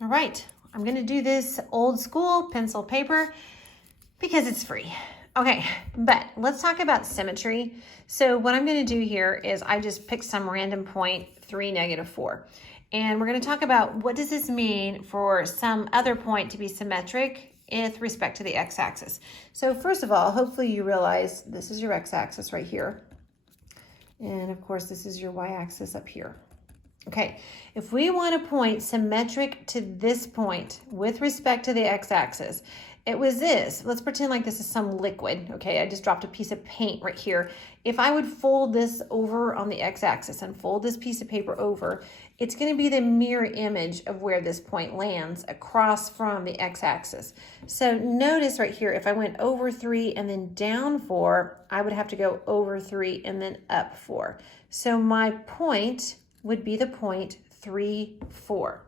All right, I'm gonna do this old school pencil paper because it's free. Okay, but let's talk about symmetry. So what I'm gonna do here is I just picked some random point, 3, -4. And we're gonna talk about what does this mean for some other point to be symmetric with respect to the x-axis. So first of all, hopefully you realize this is your x-axis right here. And of course, this is your y-axis up here. Okay, if we want a point symmetric to this point with respect to the x-axis, it was this. Let's pretend like this is some liquid. Okay, I just dropped a piece of paint right here. If I would fold this over on the x-axis and fold this piece of paper over, it's going to be the mirror image of where this point lands across from the x-axis. So notice right here, if I went over 3 and then down 4, I would have to go over 3 and then up 4. So my point would be the point 3, 4.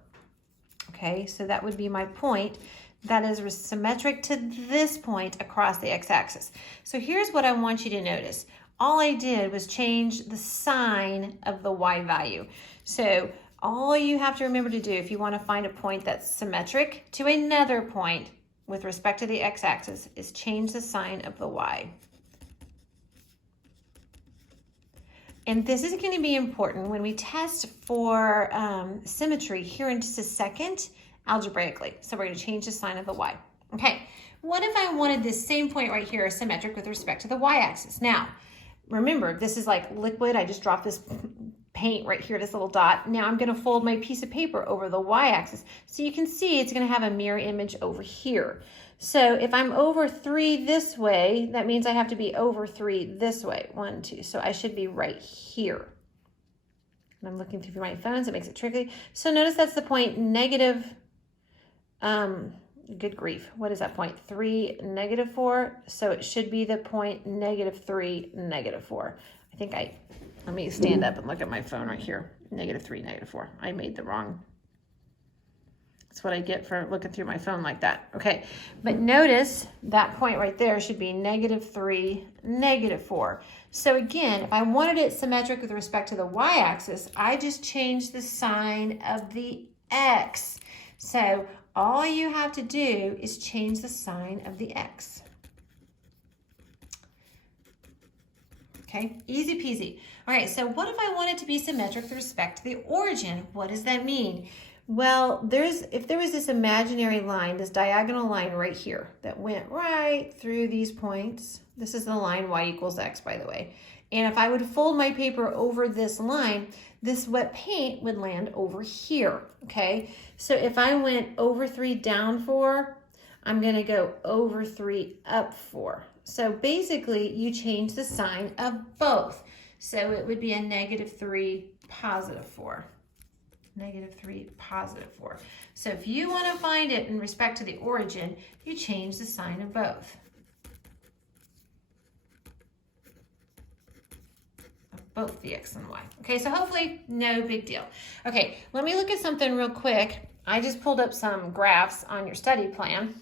Okay, so that would be my point that is symmetric to this point across the x-axis. So here's what I want you to notice. All I did was change the sign of the y value. So all you have to remember to do if you want to find a point that's symmetric to another point with respect to the x-axis is change the sign of the y. And this is going to be important when we test for symmetry here in just a second, algebraically. So we're going to change the sign of the y. Okay, what if I wanted this same point right here symmetric with respect to the y-axis? Now, remember, this is like liquid. I just dropped this paint right here, this little dot. Now I'm going to fold my piece of paper over the y-axis. So you can see it's going to have a mirror image over here. So if I'm over 3 this way, that means I have to be over 3 this way. 1, 2. So I should be right here. And I'm looking through my phone, so it makes it tricky. So notice that's the point negative, good grief, what is that point? 3, -4. So it should be the point -3, -4. I think let me stand up and look at my phone right here. -3, -4. I made the wrong. That's what I get for looking through my phone like that. Okay, but notice that point right there should be -3, -4. So again, if I wanted it symmetric with respect to the y-axis, I just changed the sign of the x. So all you have to do is change the sign of the x. Okay, easy peasy. All right, so what if I want it to be symmetric with respect to the origin? What does that mean? Well, if there was this imaginary line, this diagonal line right here that went right through these points, this is the line y = x, by the way. And if I would fold my paper over this line, this wet paint would land over here, okay? So if I went over 3 down 4, I'm gonna go over 3 up 4. So basically, you change the sign of both. So it would be a -3, +4. -3, +4. So if you want to find it in respect to the origin, you change the sign of both. Of both the x and y. Okay, so hopefully no big deal. Okay, let me look at something real quick. I just pulled up some graphs on your study plan.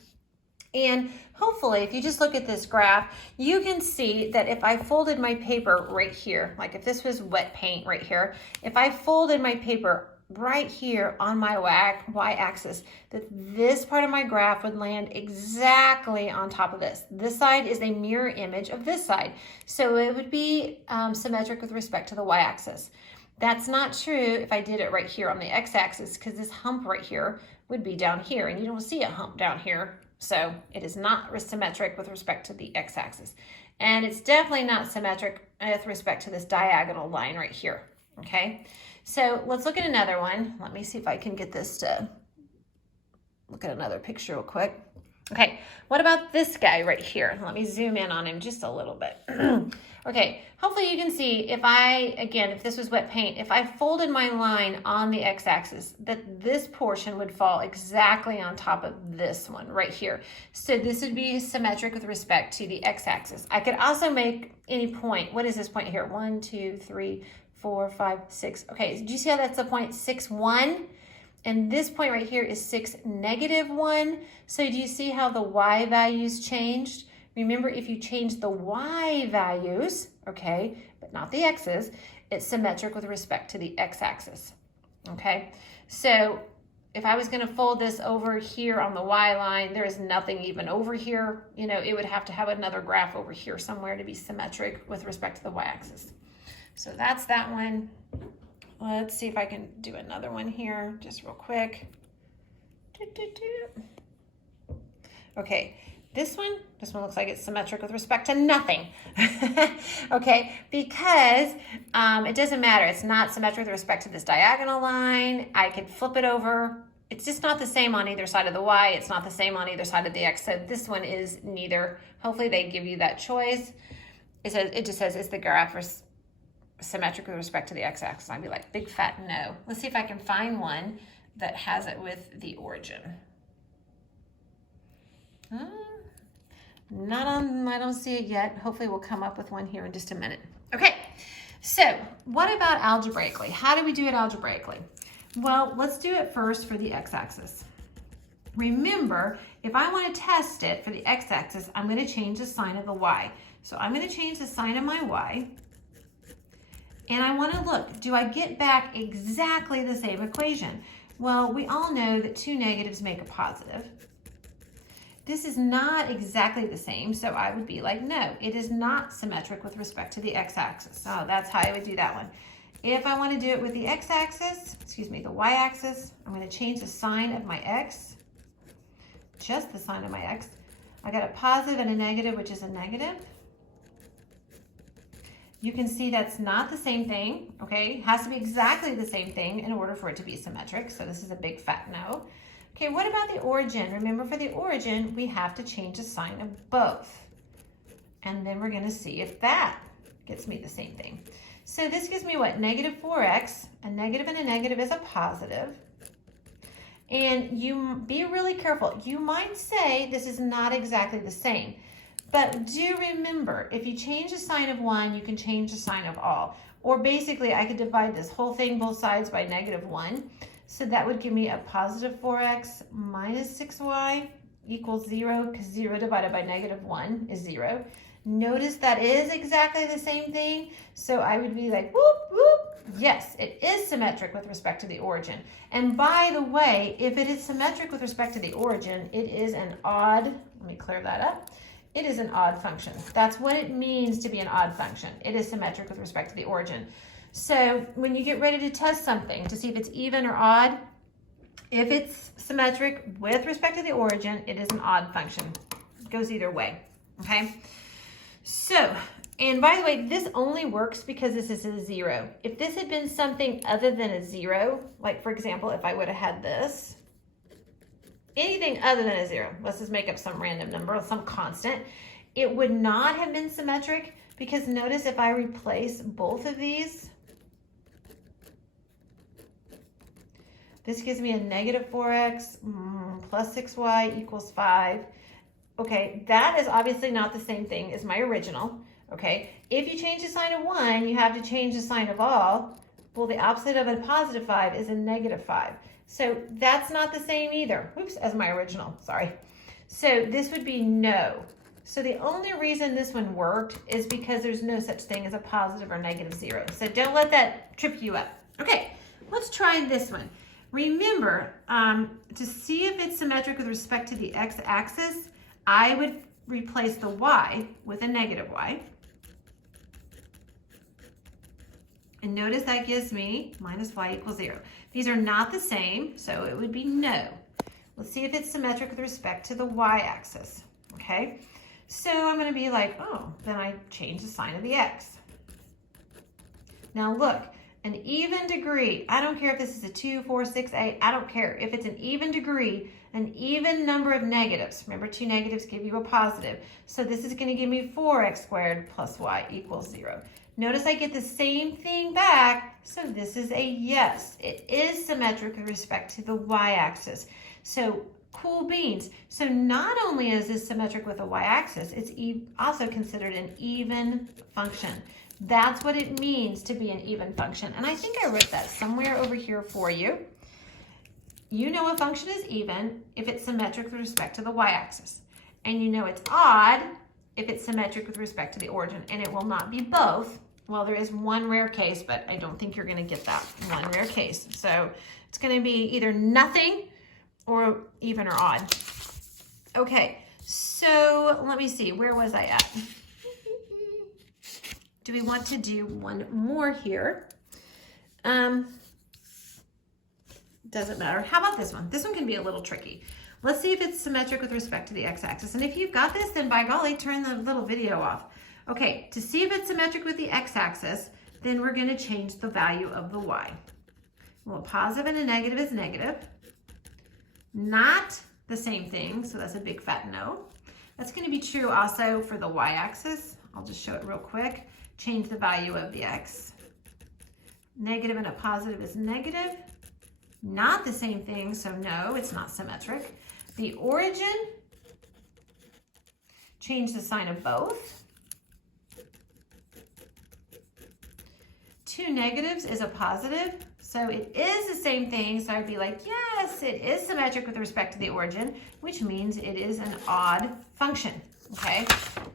And hopefully, if you just look at this graph, you can see that if I folded my paper right here, like if this was wet paint right here, if I folded my paper right here on my y-axis, that this part of my graph would land exactly on top of this. This side is a mirror image of this side. So it would be symmetric with respect to the y-axis. That's not true if I did it right here on the x-axis, because this hump right here would be down here, and you don't see a hump down here. So it is not symmetric with respect to the x-axis. And it's definitely not symmetric with respect to this diagonal line right here, okay? So let's look at another one. Let me see if I can get this to look at another picture real quick. Okay, what about this guy right here? Let me zoom in on him just a little bit. Okay, hopefully you can see if this was wet paint, if I folded my line on the x-axis, that this portion would fall exactly on top of this one right here. So this would be symmetric with respect to the x-axis. I could also make any point. What is this point here? 1, 2, 3, 4, 5, 6. Okay, do you see how that's the point 6, 1? And this point right here is 6, -1. So do you see how the y values changed? Remember, if you change the y values, okay, but not the x's, it's symmetric with respect to the x-axis, okay? So if I was going to fold this over here on the y line, there is nothing even over here. You know, it would have to have another graph over here somewhere to be symmetric with respect to the y-axis. So that's that one. Let's see if I can do another one here just real quick. Okay, this one looks like it's symmetric with respect to nothing. Okay, because it doesn't matter. It's not symmetric with respect to this diagonal line. I could flip it over. It's just not the same on either side of the y. It's not the same on either side of the x. So this one is neither. Hopefully they give you that choice. It just says, is the graph symmetric with respect to the x-axis? I'd be like, big fat no. Let's see if I can find one that has it with the origin. Not on, I don't see it yet. Hopefully we'll come up with one here in just a minute. Okay, so what about algebraically? How do we do it algebraically? Well, let's do it first for the x-axis. Remember, if I want to test it for the x-axis, I'm going to change the sign of the y. So I'm going to change the sign of my y. And I want to look, do I get back exactly the same equation? Well, we all know that two negatives make a positive. This is not exactly the same, so I would be like, no, it is not symmetric with respect to the x-axis. So that's how I would do that one. If I want to do it with the x-axis, excuse me, the y-axis, I'm going to change the sign of my x, just the sign of my x. I got a positive and a negative, which is a negative. You can see that's not the same thing, okay? It has to be exactly the same thing in order for it to be symmetric, so this is a big fat no. Okay, what about the origin? Remember, for the origin, we have to change the sign of both. And then we're gonna see if that gets me the same thing. So this gives me what? Negative 4x. A negative and a negative is a positive. And you be really careful. You might say this is not exactly the same. But do remember, if you change the sign of one, you can change the sign of all. Or basically, I could divide this whole thing both sides by -1. So that would give me a positive 4x minus 6y equals 0, because 0 divided by -1 is 0. Notice that is exactly the same thing. So I would be like, whoop, whoop. Yes, it is symmetric with respect to the origin. And by the way, if it is symmetric with respect to the origin, it is an odd, let me clear that up. It is an odd function. That's what it means to be an odd function. It is symmetric with respect to the origin. So when you get ready to test something to see if it's even or odd, if it's symmetric with respect to the origin, it is an odd function. It goes either way, okay? So, and by the way, this only works because this is a 0. If this had been something other than a 0, like for example, if I would have had this, anything other than a 0, let's just make up some random number, some constant, it would not have been symmetric, because notice if I replace both of these, this gives me a negative 4x plus 6y equals 5. Okay, that is obviously not the same thing as my original. Okay, if you change the sign of 1, you have to change the sign of all. Well, the opposite of a positive 5 is a negative 5. So that's not the same either. Oops, as my original, sorry. So this would be no. So the only reason this one worked is because there's no such thing as a positive or negative 0. So don't let that trip you up. Okay, let's try this one. Remember, to see if it's symmetric with respect to the x-axis, I would replace the y with a negative y. And notice that gives me minus y equals 0. These are not the same, so it would be no. Let's see if it's symmetric with respect to the y-axis, okay? So I'm going to be like, oh, then I change the sign of the x. Now look, an even degree, I don't care if this is a 2, 4, 6, 8, I don't care. If it's an even degree, an even number of negatives, remember 2 negatives give you a positive. So this is going to give me 4x squared plus y equals 0. Notice I get the same thing back, so this is a yes. It is symmetric with respect to the y-axis. So cool beans. So not only is this symmetric with the y-axis, it's also considered an even function. That's what it means to be an even function. And I think I wrote that somewhere over here for you. You know a function is even if it's symmetric with respect to the y-axis. And you know it's odd if it's symmetric with respect to the origin. And it will not be both. Well, there is one rare case, but I don't think you're going to get that one rare case. So It's going to be either nothing or even or odd. Okay, so let me see. Where was I at? Do we want to do one more here? Doesn't matter. How about this one? This one can be a little tricky. Let's see if it's symmetric with respect to the x-axis. And if you've got this, then by golly, turn the little video off. Okay, to see if it's symmetric with the x-axis, then we're going to change the value of the y. Well, a positive and a negative is negative. Not the same thing, so that's a big fat no. That's going to be true also for the y-axis. I'll just show it real quick. Change the value of the x. Negative and a positive is negative. Not the same thing, so no, it's not symmetric. The origin, change the sign of both. Two negatives is a positive, so it is the same thing. So I'd be like, yes, it is symmetric with respect to the origin, which means it is an odd function, okay?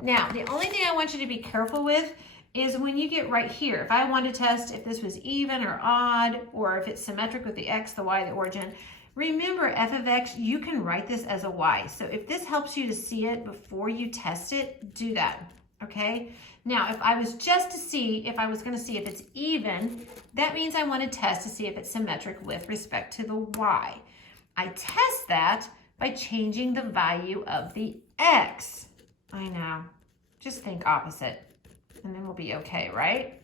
Now, the only thing I want you to be careful with is when you get right here, if I want to test if this was even or odd, or if it's symmetric with the x, the y, the origin, remember f of x, you can write this as a y. So if this helps you to see it before you test it, do that, okay? Now, if I was just to see, if I was going to see if it's even, that means I want to test to see if it's symmetric with respect to the y. I test that by changing the value of the x. I know, just think opposite. And then we'll be okay, right?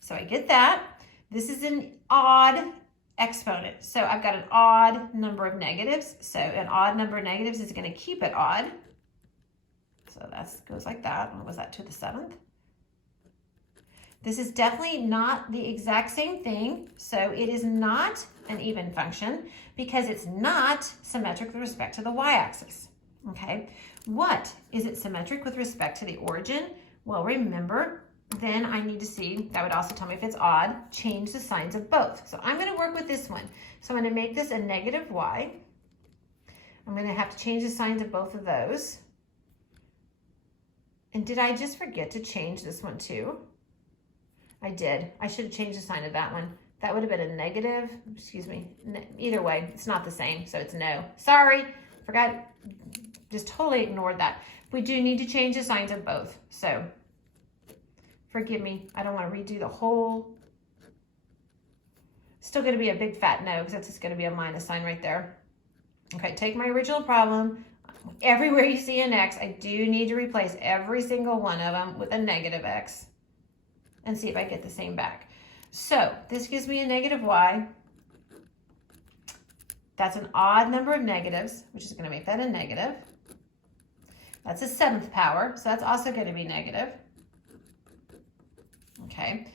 So I get that. This is an odd exponent. So I've got an odd number of negatives. So an odd number of negatives is going to keep it odd. So that goes like that. What was that, to the 7th? This is definitely not the exact same thing. So it is not an even function because it's not symmetric with respect to the y-axis. Okay. What is it symmetric with respect to the origin? Well, remember, then I need to see, that would also tell me if it's odd, change the signs of both. So I'm going to work with this one. So I'm going to make this a negative y. I'm going to have to change the signs of both of those. And did I just forget to change this one too? I did. I should have changed the sign of that one. That would have been a negative, excuse me. Either way, it's not the same, so it's no. Sorry, forgot, just totally ignored that. We do need to change the signs of both. So forgive me. I don't want to redo the whole. Still going to be a big fat no because that's just going to be a minus sign right there. Okay, take my original problem. Everywhere you see an x, I do need to replace every single one of them with a negative x and see if I get the same back. So this gives me a negative y. That's an odd number of negatives, which is going to make that a negative. That's a 7th power, so that's also going to be negative. Okay,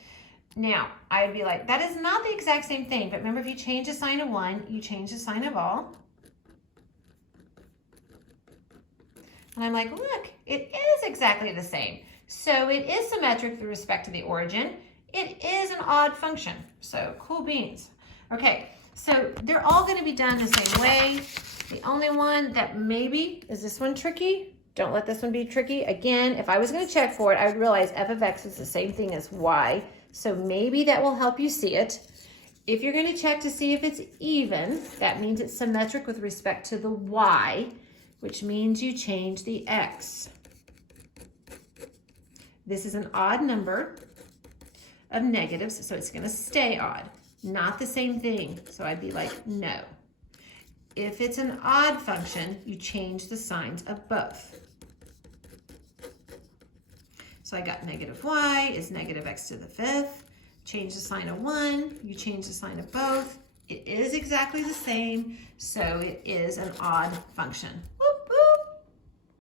now I'd be like, that is not the exact same thing, but remember if you change the sign of one, you change the sign of all. And I'm like, look, it is exactly the same. So it is symmetric with respect to the origin. It is an odd function, so cool beans. Okay, so they're all going to be done the same way. The only one that maybe, is this one tricky? Don't let this one be tricky. Again, if I was going to check for it, I would realize f of x is the same thing as y. So maybe that will help you see it. If you're going to check to see if it's even, that means it's symmetric with respect to the y, which means you change the x. This is an odd number of negatives, so it's going to stay odd. Not the same thing, so I'd be like, no. If it's an odd function, you change the signs of both. So I got negative y is negative x to the 5th. Change the sign of 1, you change the sign of both. It is exactly the same, so it is an odd function. Woo!